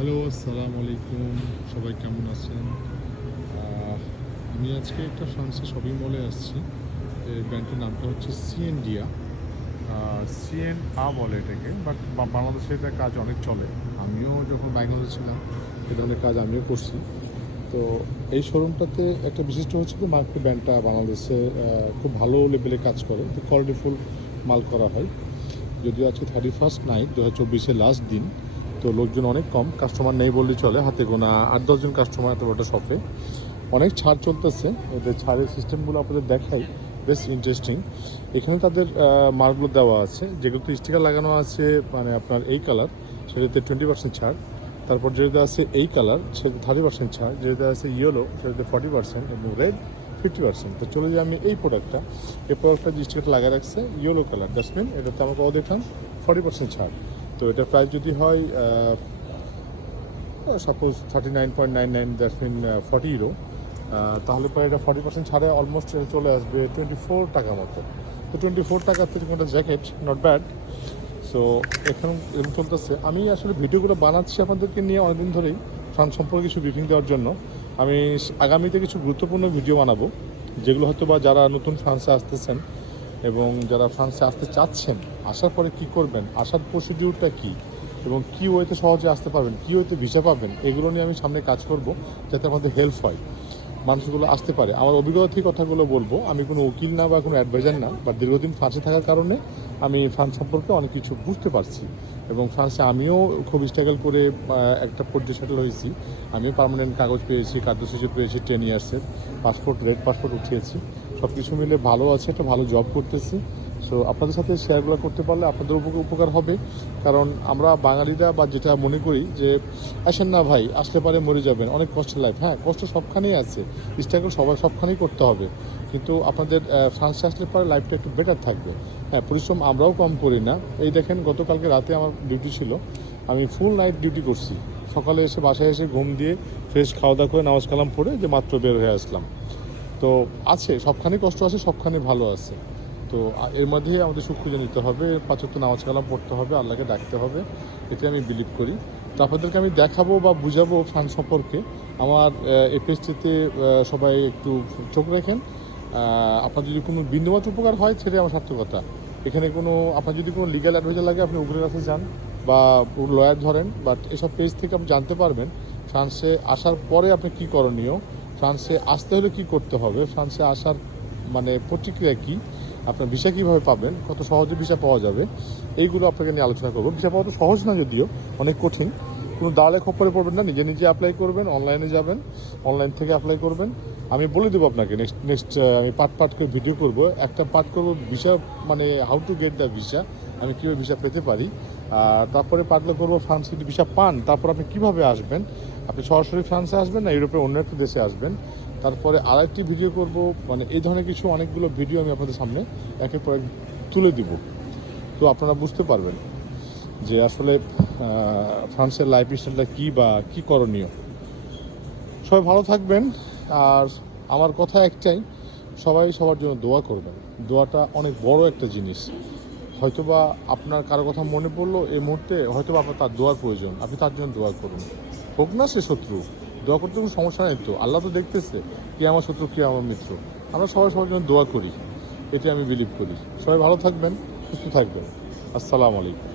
Hello, আসসালামু আলাইকুম। সবাই কেমন আছেন? আমি আজকে একটা ফ্রান্সের শপিং মলে আসছি। এই ব্র্যান্ডটির নামটা হচ্ছে সিএনডিয়া। বলে এটাকে, বাট বাংলাদেশে এটা কাজ অনেক চলে। আমিও যখন বাংলাদেশে ছিলাম এ ধরনের কাজ আমিও করছি। তো এই শোরুমটাতে একটা বিশিষ্ট হচ্ছে কি, মার্কেট ব্র্যান্ডটা বাংলাদেশে খুব ভালো লেভেলে কাজ করে, তো কোয়ালিটিফুল মাল করা হয়। যদিও আজকে 31st নাইট 2024 লাস্ট দিন, তো লোকজন অনেক কম, কাস্টমার নেই বললেই চলে। হাতে গোনা 8-10 জন কাস্টমার এত বড় শপে। অনেক ছাড় চলতেছে, এদের ছাড়ের সিস্টেমগুলো আপনাদের দেখাই, বেশ ইন্টারেস্টিং। এখানে তাদের মালগুলো দেওয়া আছে, যেগুলোতে স্টিকার লাগানো আছে, মানে আপনার এই কালার সেটাতে 20% ছাড়। তারপর যেটাতে আছে এই কালার সেটাতে 30% ছাড়, যেটাতে আছে ইয়েলো সেটাতে 40% এবং রেড 50%। তো চলে যাই আমি এই প্রোডাক্টটা। এই প্রোডাক্টটা যে স্টিকারটা লাগিয়ে রাখছে ইয়েলো কালার, জাসমিন, এটাতে আমাকে দেখান 40% ছাড়। তো এটার প্রাইস যদি হয় সাপোজ 39.99, দ্যাটস মিন 40 ইউরো, তাহলে পরে এটা 40% ছাড়ে অলমোস্ট চলে আসবে 24 টাকা মতো। তো 24 টাকার থেকে একটা জ্যাকেট, নট ব্যাড। সো এখন এরকম চলতেছে। আমি আসলে ভিডিওগুলো বানাচ্ছি আপনাদেরকে নিয়ে অনেকদিন ধরেই, ফ্রান্স সম্পর্কে কিছু ব্রিফিং দেওয়ার জন্য। আমি আগামীতে কিছু গুরুত্বপূর্ণ ভিডিও বানাবো, যেগুলো হয়তো বা যারা নতুন ফ্রান্সে আসতেছেন এবং যারা ফ্রান্সে আসতে চাচ্ছেন, আসার পরে কি করবেন, আসার প্রসিডিউরটা কী, এবং কী ওয়েতে সহজে আসতে পারবেন, কী ওয়েতে ভিসা পাবেন, এগুলো নিয়ে আমি সামনে কাজ করব, যাতে আমাদের হেল্প হয়, মানুষগুলো আসতে পারে। আমার অভিজ্ঞতা থেকে কথাগুলো বলবো। আমি কোনো উকিল না বা কোনো অ্যাডভাইজার না, বা দীর্ঘদিন ফ্রান্সে থাকার কারণে আমি ফ্রান্স সম্পর্কে অনেক কিছু বুঝতে পারছি। এবং ফ্রান্সে আমিও খুব স্ট্রাগল করে একটা পর্যায়ে সেটেল হয়েছি। আমিও পার্মানেন্ট কাগজ পেয়েছি, কার্যসূচি পেয়েছি, 10 ইয়ার্সের পাসপোর্ট, রেড পাসপোর্ট উঠিয়েছি। সব কিছু মিলে ভালো আছে, একটা ভালো জব করতেছি। সো আপনাদের সাথে শেয়ারগুলো করতে পারলে আপনাদের উপকার হবে। কারণ আমরা বাঙালিরা বা যেটা মনে করি যে আসেন না ভাই, আসলে পারে মরে যাবেন, অনেক কষ্টের লাইফ। হ্যাঁ, কষ্ট সবখানেই আছে, স্ট্রাগল সবখানেই করতে হবে, কিন্তু আপনাদের ফ্রান্সে আসলে পরে লাইফটা একটু বেটার থাকবে। হ্যাঁ, পরিশ্রম আমরাও কম করি না। এই দেখেন, গতকালকে রাতে আমার ডিউটি ছিল, আমি ফুল নাইট ডিউটি করছি। সকালে এসে বাসায় এসে ঘুম দিয়ে ফ্রেশ খাওয়া দাওয়া করে নামাজ কালাম পড়ে যে মাত্র বের হয়ে আসলাম। তো আছে, সবখানেই কষ্ট আছে, সবখানে ভালো আছে। তো এর মধ্যেই আমাদের সুখ খুঁজে নিতে হবে, 5 ওয়াক্ত নামাজ কালাম পড়তে হবে, আল্লাহকে ডাকতে হবে। এতে আমি বিলিভ করি। তো আপনাদেরকে আমি দেখাবো বা বুঝাবো ফ্রান্স সম্পর্কে। আমার এই পেজটিতে সবাই একটু চোখ রাখেন। আপনার যদি কোনো বিন্দুমাত্র উপকার হয়, সেটাই আমার সার্থকতা। এখানে কোনো, আপনার যদি কোনো লিগ্যাল অ্যাডভাইজার লাগে, আপনি উকিলের কাছে যান বা লয়ার ধরেন। বাট এসব পেজ থেকে আপনি জানতে পারবেন ফ্রান্সে আসার পরে আপনি কী করণীয়, ফ্রান্সে আসতে হলে কী করতে হবে, ফ্রান্সে আসার মানে প্রতিক্রিয়া কী, আপনার ভিসা কীভাবে পাবেন, কত সহজে ভিসা পাওয়া যাবে, এইগুলো আপনাকে নিয়ে আলোচনা করবো। ভিসা পাওয়া তো সহজ না, যদিও অনেক কঠিন। কোনো দালালে খপ্পরে পড়বেন না, নিজে নিজে অ্যাপ্লাই করবেন, অনলাইনে যাবেন, অনলাইন থেকে অ্যাপ্লাই করবেন। আমি বলে দেবো আপনাকে, নেক্সট আমি পার্ট করে ভিডিও করব। একটা পার্ট করবো ভিসা, মানে how to get the visa, আমি কীভাবে ভিসা পেতে পারি। তারপরে পার্টগুলো করবো ফ্রান্স যদি ভিসা পান, তারপর আপনি কীভাবে আসবেন, আপনি সরাসরি ফ্রান্সে আসবেন না ইউরোপের অন্য একটা দেশে আসবেন। তারপরে আরেকটি ভিডিও করব, মানে এই ধরনের কিছু অনেকগুলো ভিডিও আমি আপনাদের সামনে একের পর এক তুলে দিব। তো আপনারা বুঝতে পারবেন যে আসলে ফ্রান্সের লাইফ স্টাইলটা কী বা কী করণীয়। সবাই ভালো থাকবেন। আর আমার কথা একটাই, সবাই সবার জন্য দোয়া করবেন। দোয়াটা অনেক বড় একটা জিনিস। হয়তোবা আপনার কারো কথা মনে পড়লো এই মুহূর্তে, হয়তোবা আপনার তার দোয়ার প্রয়োজন, আপনি তার জন্য দোয়া করুন। হোক না সে শত্রু, দোয়া করতে কোনো সমস্যা নেই। তো আল্লাহ তো দেখতেছে কে আমার শত্রু, কে আমার মিত্র। আমরা সবাই সবার জন্য দোয়া করি, এটি আমি বিলিভ করি। সবাই ভালো থাকবেন, সুস্থ থাকবেন। আসসালামু আলাইকুম।